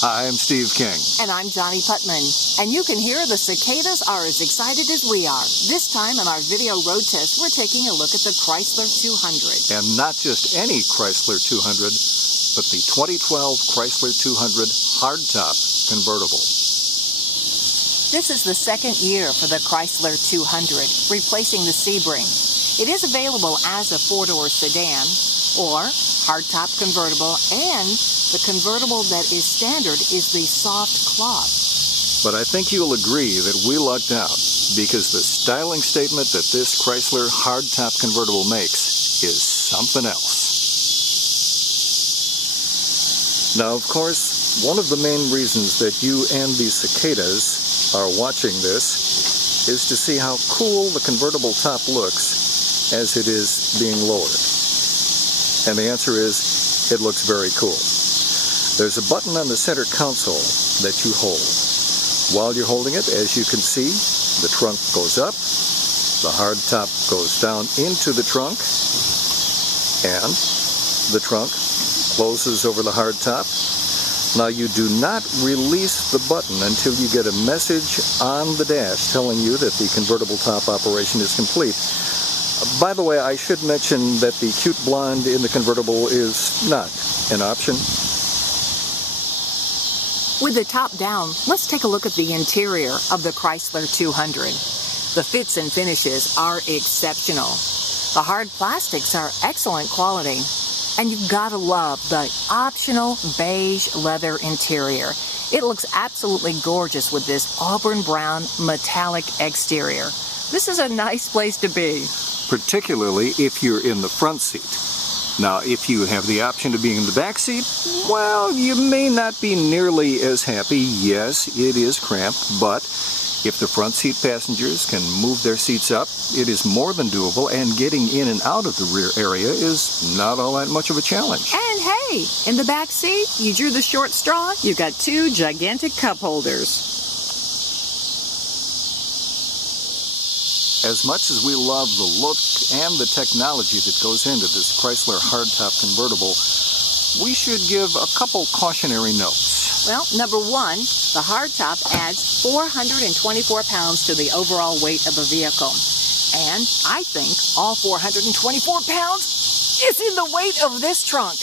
Hi, I'm Steve King. And I'm Johnnie Putman. And you can hear the cicadas are as excited as we are. This time on our video road test, we're taking a look at the Chrysler 200. And not just any Chrysler 200, but the 2012 Chrysler 200 Hardtop Convertible. This is the second year for the Chrysler 200, replacing the Sebring. It is available as a four-door sedan or hardtop convertible, and the convertible that is standard is the soft cloth. But I think you'll agree that we lucked out, because the styling statement that this Chrysler hardtop convertible makes is something else. Now, of course, one of the main reasons that you and the cicadas are watching this is to see how cool the convertible top looks as it is being lowered. And the answer is, it looks very cool. There's a button on the center console that you hold. While you're holding it, as you can see, the trunk goes up, the hardtop goes down into the trunk, and the trunk closes over the hardtop. Now, you do not release the button until you get a message on the dash telling you that the convertible top operation is complete. By the way, I should mention that the cute blonde in the convertible is not an option. With the top down, let's take a look at the interior of the Chrysler 200. The fits and finishes are exceptional. The hard plastics are excellent quality. And you've got to love the optional beige leather interior. It looks absolutely gorgeous with this auburn brown metallic exterior. This is a nice place to be. Particularly if you're in the front seat. Now, if you have the option of being in the back seat, well, you may not be nearly as happy. Yes, it is cramped, but if the front seat passengers can move their seats up, it is more than doable, and getting in and out of the rear area is not all that much of a challenge. And hey, in the back seat, you drew the short straw, you got two gigantic cup holders. As much as we love the look and the technology that goes into this Chrysler hardtop convertible, we should give a couple cautionary notes. Well, number one, the hardtop adds 424 pounds to the overall weight of the vehicle. And I think all 424 pounds is in the weight of this trunk.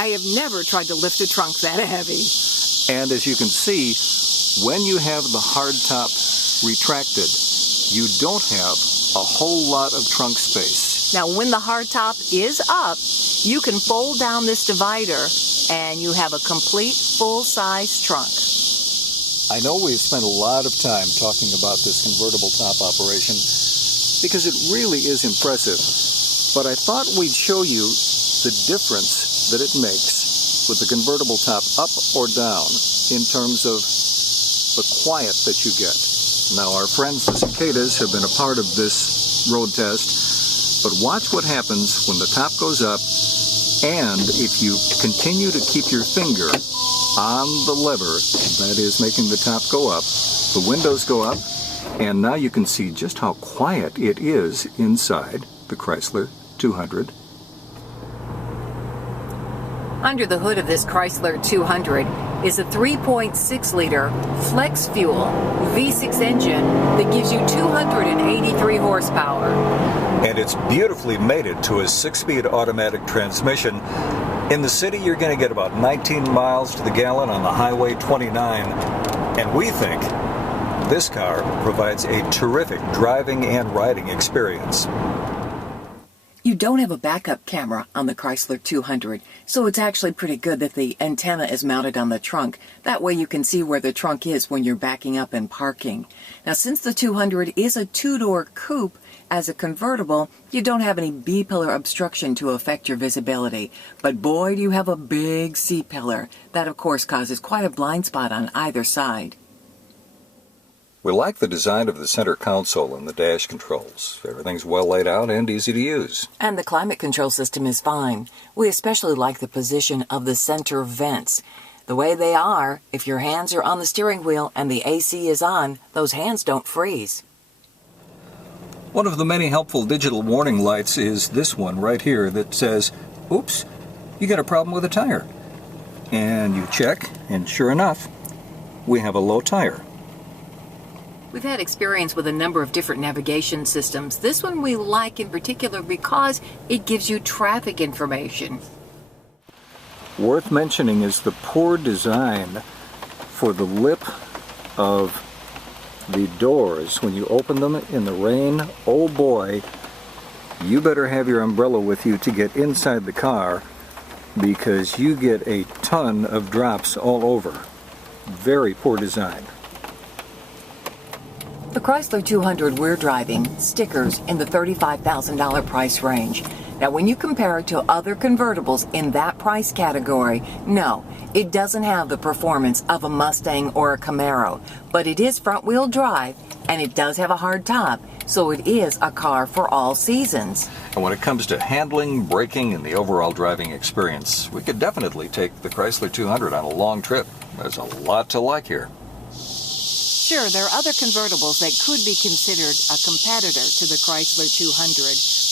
I have never tried to lift a trunk that heavy. And as you can see, when you have the hardtop retracted, you don't have a whole lot of trunk space. Now, when the hardtop is up, you can fold down this divider and you have a complete full-size trunk. I know we've spent a lot of time talking about this convertible top operation because it really is impressive, but I thought we'd show you the difference that it makes with the convertible top up or down in terms of the quiet that you get. Now, our friends the cicadas have been a part of this road test, but watch what happens when the top goes up, and if you continue to keep your finger on the lever that is making the top go up, the windows go up, and now you can see just how quiet it is inside the Chrysler 200. Under the hood of this Chrysler 200 is a 3.6-liter flex fuel V6 engine that gives you 283 horsepower. And it's beautifully mated to a 6-speed automatic transmission. In the city, you're going to get about 19 miles to the gallon on the Highway 29. And we think this car provides a terrific driving and riding experience. You don't have a backup camera on the Chrysler 200, so it's actually pretty good that the antenna is mounted on the trunk. That way you can see where the trunk is when you're backing up and parking. Now, since the 200 is a two-door coupe, as a convertible, you don't have any B-pillar obstruction to affect your visibility. But boy, do you have a big C-pillar. That, of course, causes quite a blind spot on either side. We like the design of the center console and the dash controls. Everything's well laid out and easy to use. And the climate control system is fine. We especially like the position of the center vents. The way they are, if your hands are on the steering wheel and the AC is on, those hands don't freeze. One of the many helpful digital warning lights is this one right here that says, "Oops, you got a problem with a tire." And you check, and sure enough, we have a low tire. We've had experience with a number of different navigation systems. This one we like in particular because it gives you traffic information. Worth mentioning is the poor design for the lip of the doors. When you open them in the rain, oh boy, you better have your umbrella with you to get inside the car, because you get a ton of drops all over. Very poor design. The Chrysler 200 we're driving stickers in the $35,000 price range. Now when you compare it to other convertibles in that price category, no, it doesn't have the performance of a Mustang or a Camaro, but it is front-wheel drive and it does have a hard top, so it is a car for all seasons. And when it comes to handling, braking, and the overall driving experience, we could definitely take the Chrysler 200 on a long trip. There's a lot to like here. Sure, there are other convertibles that could be considered a competitor to the Chrysler 200,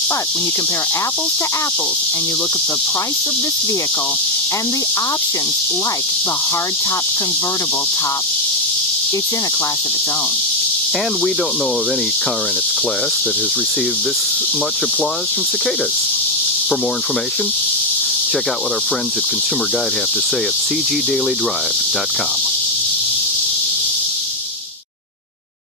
but when you compare apples to apples and you look at the price of this vehicle and the options like the hardtop convertible top, it's in a class of its own. And we don't know of any car in its class that has received this much applause from cicadas. For more information, check out what our friends at Consumer Guide have to say at cgdailydrive.com.